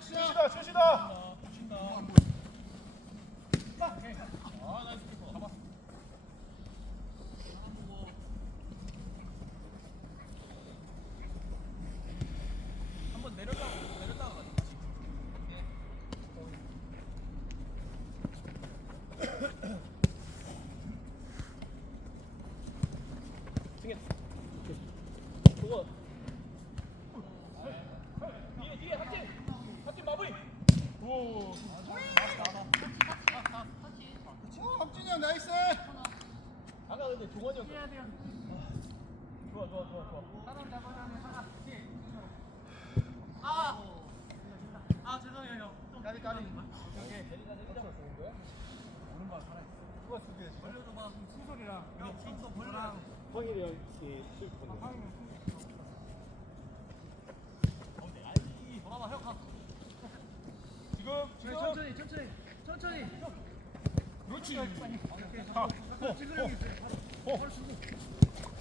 슛이다 슛이다. 한번 내렸다가 내렸다가 가자. 그거 뒤에 뒤에 한팀 한팀 마무리. 오 함진이 형 나이스 아까 근데 동원이 형. 좋아 좋아 좋아 좋아. 아 죄송해요 형. 까리 까리 내리다 내리다 좋은 거야? 누가 쓰게 벌려줘봐. 형 벌려. 황일이 형이 술 보내. 돌아봐 형 가. 지금 지금 천천히 천천히 천천히. 그렇지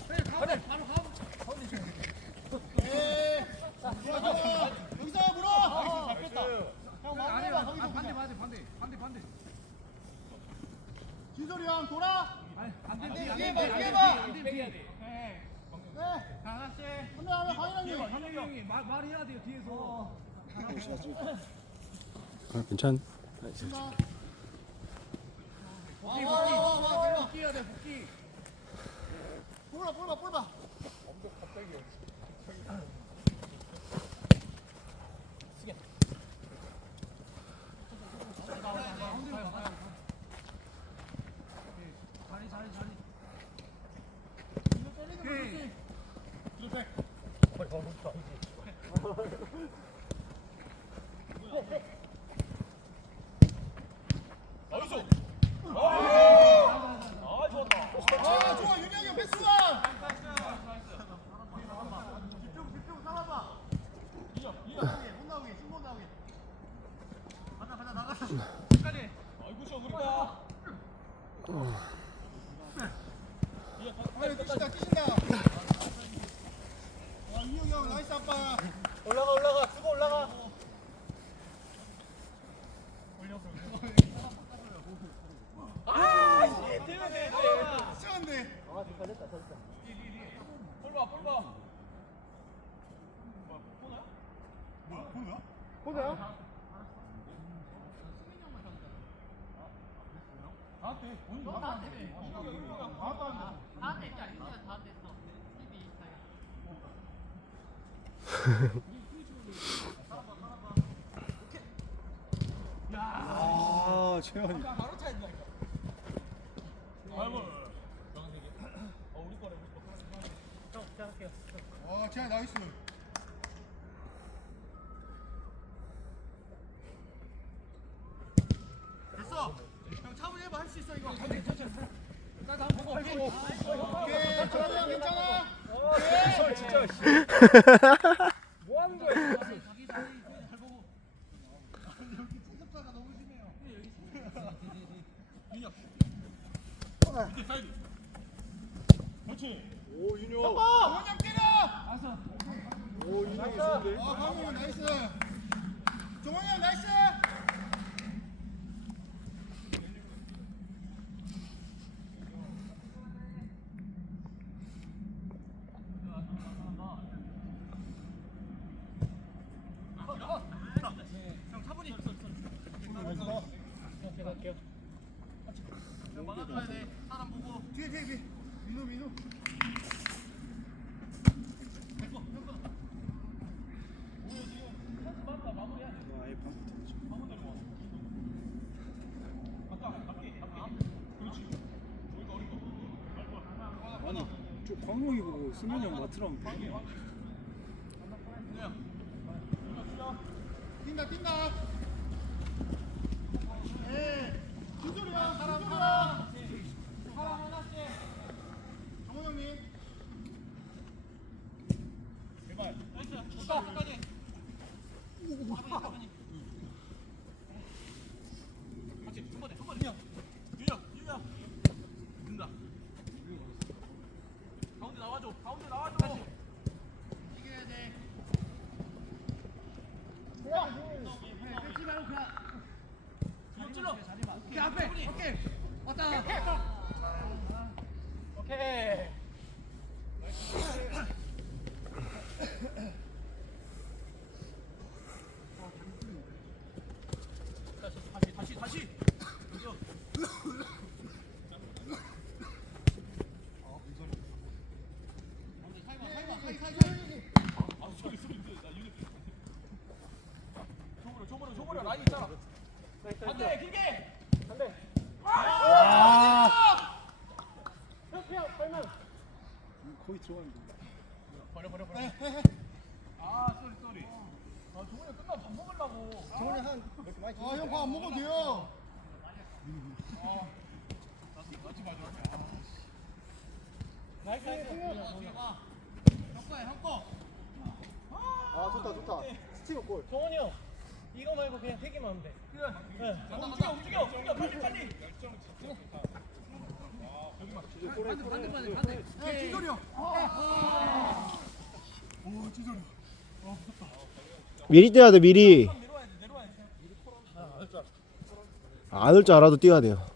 그래 가봐 바로 가봐. 예 여기서 물어 잡혔다. 형 아니야. 마무리해봐 아, 거기서 반대 그냥 반대 반대 반대 반대. 진솔이 형 돌아 안 돼. 뒤에 봐, 안 돼, 뒤에 안 봐. 돼, 안 돼. 빼야 돼. 네. 네 하나씩. 한명 하면 강인형님 한영이 형이 말 말해야 돼요 뒤에서. 아, 괜찮. 복귀 와와와와 복귀. 복귀해야 돼 복귀. 볼봐 볼봐 볼봐 자리 자리 자리. 이거 때리는 거 오케이. 그렇지 이렇게 나이스. 아 좋았다. 아 좋아 윤영이 형 패스원 집중 집중 살아봐 이겨 이겨 못 나오게 신고 나오게 가자 가자 나가 끝까지. 아이고 저 우리가. 아유 뛰신다 뛰신다 와 윤영이 형 나이스 아빠 올라가 올라가 수고 올라가. 아 이게 되면 돼. 시원한데 볼 봐, 볼 봐. 뭐야 보냐? 보세요. 나한테 본인 나한테 나한테 나한테 있지 않냐? 나한테 있어. TV 있어요. 아, 최현이. 어. 와 진짜 나이스 됐어 형 차분히 해봐 할 수 있어 이거 오케이. 아이고. 저런 형 괜찮아 설 진짜. 뭐 하는 거야? 자기 자기 자기 잘 보고. 여기 체급차가 너무 심해요 밑에 사이드. 그렇지. 오 윤영 정원 형 때려 알았어. 오 윤영이 좋은데 아 강민 형 나이스 정원 형 나이스 형 차분히. 제가 할게요. 막아줘야 돼. 사람 보고. 뒤에 뒤에 뒤에 민우 민우 아니, 저 광목이 보고 승민이 형. 뛴다 뛴다 예 진솔이 형 사람 사람 사람 하나씩 정원 형님 제발. 좋다. 끝까지. 같이 한 번에 한 번에. 유영. 유영. 유영. 된다. 가운데 나와줘. 가운데 나와줘. 이겨야 돼. 좋아 오케이. 다시 다시 다시. 아 저기 소리 나 유니 줘버려 줘버려 줘버려 라인 있잖아 반대 길게 거의 들어가는데. 버려 버려 버려 아 쏘리 쏘리 아 종훈이 끝나고 밥 먹으려고 정훈이 한 아, 형 밥 안 먹어도 돼요. 나이스 나이스. 형거야, 형 거. 아, 좋다, 좋다. 스티브 골. 정원이 형 이거 말고 그냥 태기만 하면 돼. 그래 움직여 움직여 움직여 빨리 빨리 야, 진솔이 형. 오, 진솔이. 미리 뛰어야 돼 미리 내려와야 돼 내려와야 돼안올 줄 알아도 뛰어야 돼요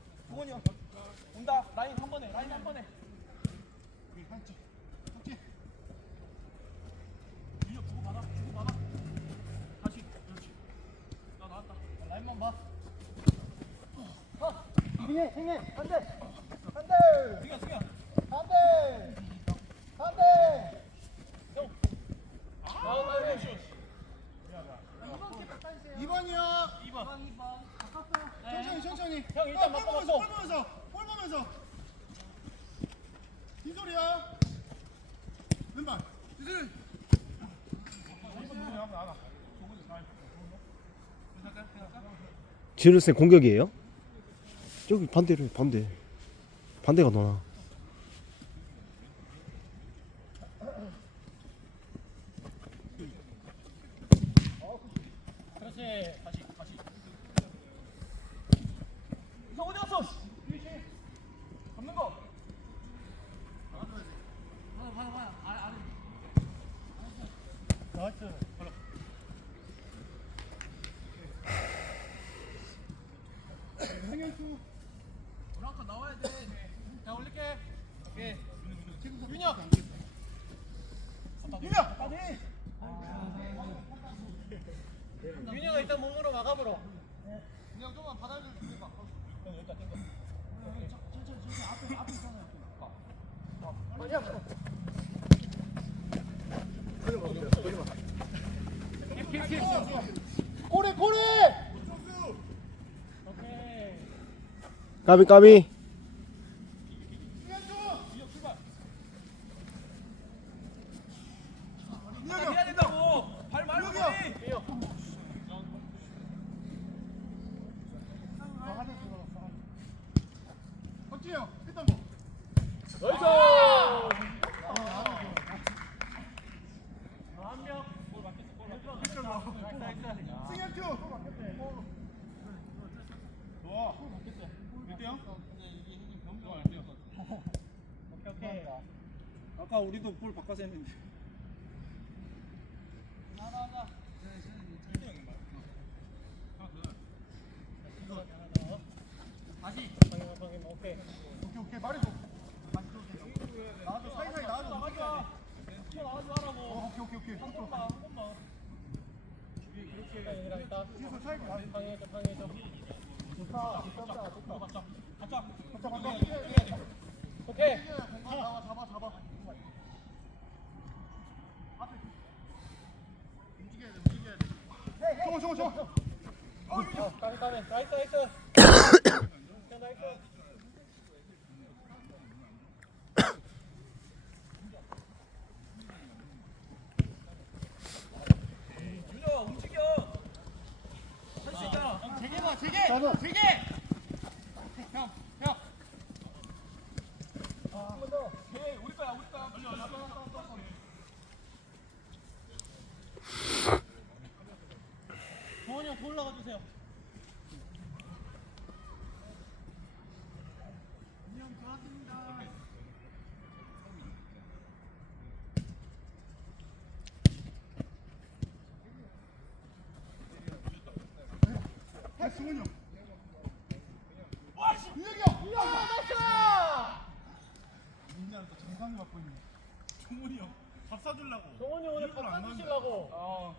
승혜 승혜 반대. 승현 승현 반대! 반대! 아 나이스 2번이요. 2번 천천히, 천천히. 형 일단 볼 보면서. 볼 보면서, 볼 보면서. 진솔이야. 왼발. 진솔이. 지르스 공격이에요? 저기 반대로 해, 반대. 반대가 너나 그렇지. 다시 다시. 이거 어디 갔어 잡는 거 나이스. 생현수. 브랑카 나와야 돼 자 올릴게. 오케이. 윤혁. 윤혁. 윤영아 막아보러. 그냥 좀만. 고래 고래. 오케이. 까비 까비 해야 된다고 발 말고 여기요. 머리 박지영 일단 뭐. 한 명. 승현수. 좋 아 1대0 오케이 오케이. 아까 우리도 볼 바꿔서 했는데. 다시. 오케이. 오케이 오케이 말해줘 사이사이 나와줘. 나가자 나가지 말라고 어, 오케이 오케이 오케이. 한 번만 한 번만 얘들아 있다. 뒤에서 차이가 나. 방해줘 방해줘. 좋다. 좋다. 좋다. 어, 나이스. 윤혁아 움직여 할 수 있잖아 제게 봐 제게. 잡아. 제게. 형 형. 오케이 우리 거야 우리 거야 정원이 형더 올라가 주세요. 아, 승훈이 형. 와, 씨. 윤혁이 형. 대상이 갖고 있네. 종훈이 형. 밥 사주려고. 정원이 오늘 일부러 밥안 사주시려고. 어.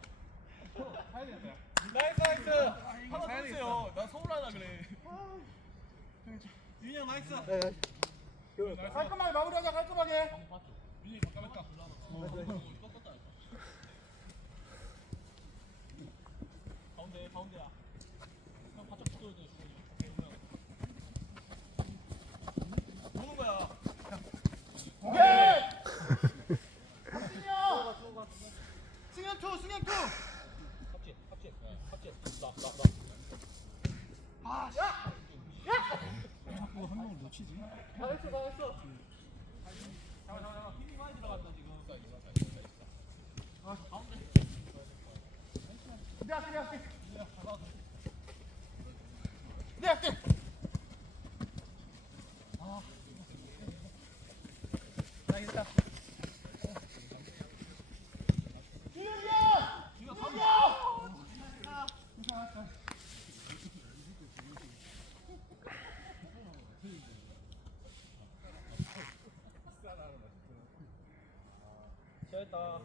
사야 되겠다. 나이스 나이스. 하나 더 주세요. 나 서울 하나 그래. 윤영 나이스. 깔끔하게 마무리하자 깔끔하게. 민이 잠깐만 가운데 가운데야. 형 바짝 붙어야 돼. 보는 거야. 오케이. 승현. 승현 투 승현 투. 합체 합체 합체. 나나 나. 아 야. 자꾸 한 명을 놓치지. 잘했어 잘했어. 잠깐 잠깐 잠깐. 힘이 많이 들어갔다 지금. 아 가운데. 내 할게 내 할게. 내 할게. 알겠다. 이윤이야. 이윤이야. 잘했다.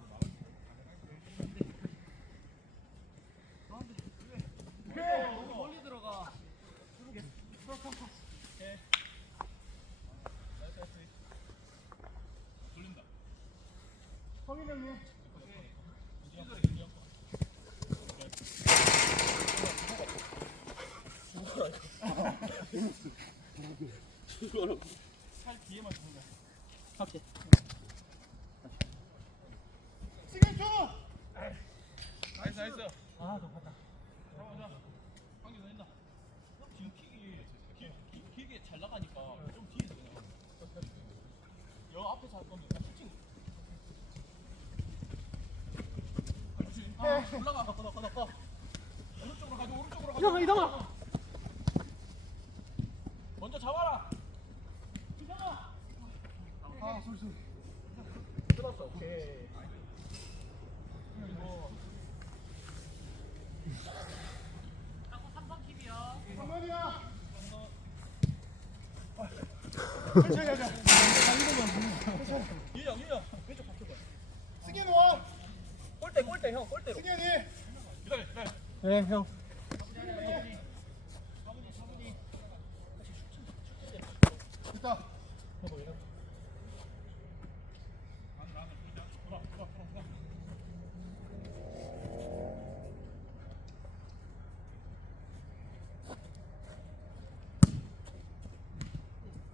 오케이. 멀리 들어가. 돌린다. 성인 형님. 살 뒤에만 주는 거야. 승현 투. 나이스. 아 높았다. 들어가자. 한개 더 했나? 지금 킥이 킥, 킥, 킥이 잘 나가니까 좀 뒤에서 그냥. 여 앞에 잘 건데 딱 킥. 그렇지. 아, 올라가. 가, 가, 가, 가. 오른쪽으로 가자. 오른쪽으로 가자. 이동아 이동아. 먼저 잡아라. 아 소리 소리. 들었어. 오케이. 그리고 성현이야. 천천히 하자. 유영 유영 왼쪽 바꿔봐. 승현 원. 골대 골대 형 골대로. 승현이. 기다려 기다려. 네 형. 됐다.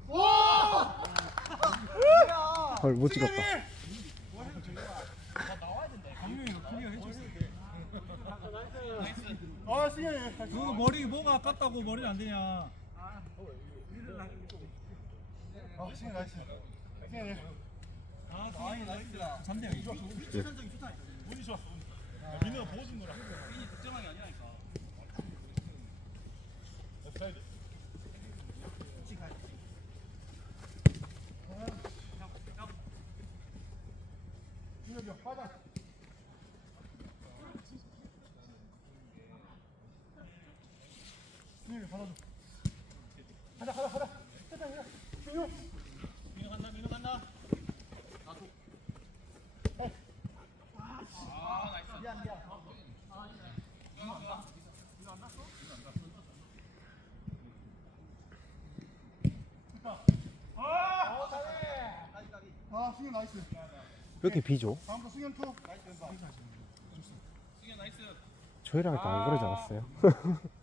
와! 헐 못 찍었다. 아, 승현이. 그거 머리 뭐가 아깝다고 머리를 안 되냐. 아, 승현이 나이스. 승현이. 아, 다행히 나이스다. 3대 0. 운이 좋았어. 운. 민우가 보고 준 거라. 민이 득점한 게 아니라니까. 사이드. 승현이 형, 받아. 승현이 받아줘. 가자, 가자, 가자. 가자, 가자. 승현. 민우 간다. 민우 간다. 미안, 미안. 아, 승현 나이스. 왜 이렇게 비죠? 다음 거 승현 투. 승현 나이스. 저희랑 할때 안 그러지 않았어요?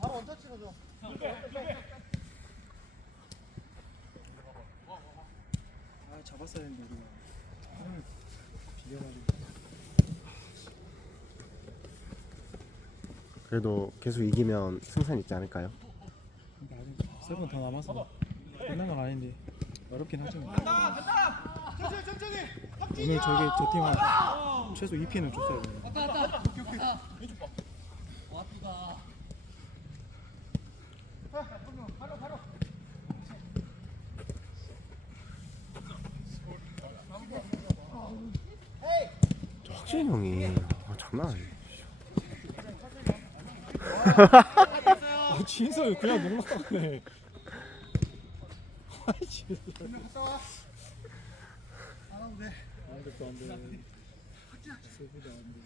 바로 언더 치러줘. 아 잡았어야 했는데 우리가 비려가지고. 그래도 계속 이기면 승산 있지 않을까요? 세번 더 남았어. 끝난 건 아닌데 어렵긴 하지만. 오늘 저게 저 팀한 최소 2피는 줬어야 돼. 왔다 왔다. 오케이 오케이. 왼쪽 봐. 형이 아, 장난 아니야. 아, 진서 그냥 농락하네. 아이 돼안 돼, 안 돼. 세보다 안 돼.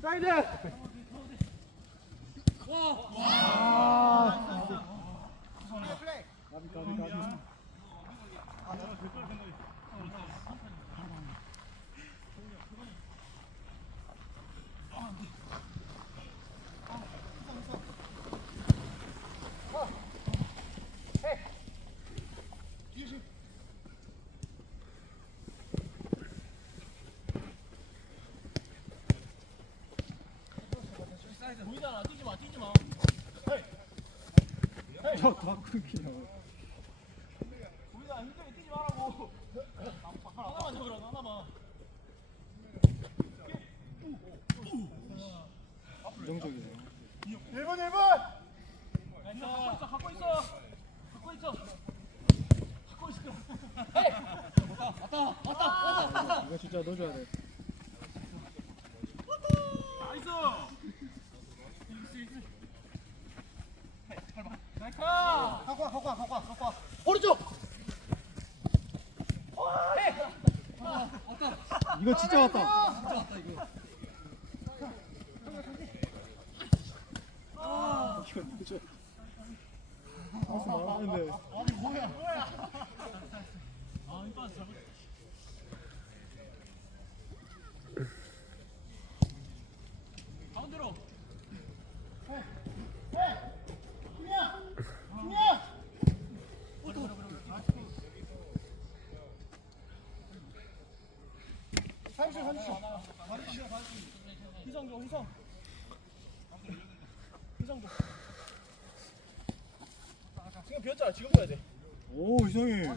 사이드 보이잖아 뛰지 마 뛰지 마 저다 끊기냐. 보이잖아 힘들게 뛰지 말라고 하나만 잡으라 하나만 긍정적이네. 1번 1번 나이스 갖고 있어 갖고 있어 갖고 있어 이거 진짜 넣어줘야 돼. 나이스 나이스 아, 갖고 와 갖고 와 갖고 와 갖고 와 오른쪽 이거 진짜 왔다. 이거 넣어줘. 무슨 말하는데. 아니 뭐야 아 이거 잡을 가운데로 김이야 김이야 삼십 삼십 희성 줘 희성 희성 줘 지금 비었잖아 지금 줘야 돼 오 이상해.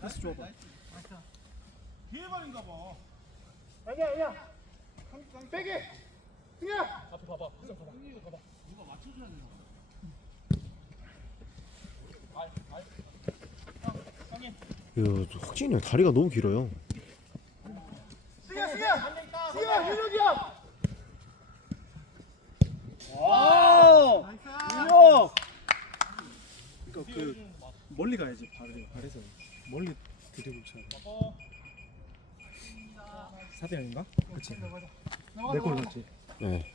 패스 좋았다. 1번인가 봐 아니야 아니야 빼기 김이야 앞에 봐봐 희성 봐봐 봐봐 누가 맞춰줘야 형님 이거 확진이 형 다리가 너무 길어요. 승희야 승희야 승희야 현욱이야 와. 그러니까 그 멀리 가야지 발을 발에서 멀리 드리블 쳐야 돼. 어, 4대 0인가? 그치. 내골 넣었지. 네.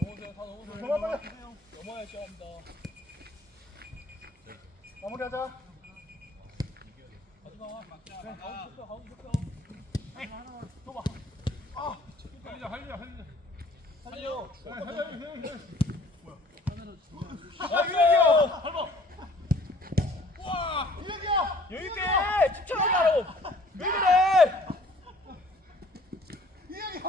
넘어오세요 다 넘어오세요 넘어야 시작합니다 마무리하자 마지막 가운데 좁혀 가운데 좁혀 줘봐 할리자 할리자 할리자 할려 할려 할려. 네, 아 이혁이야 할머 와! 이혁이야 여유있게 집중하게 하라고. 왜 그래? 이혁이야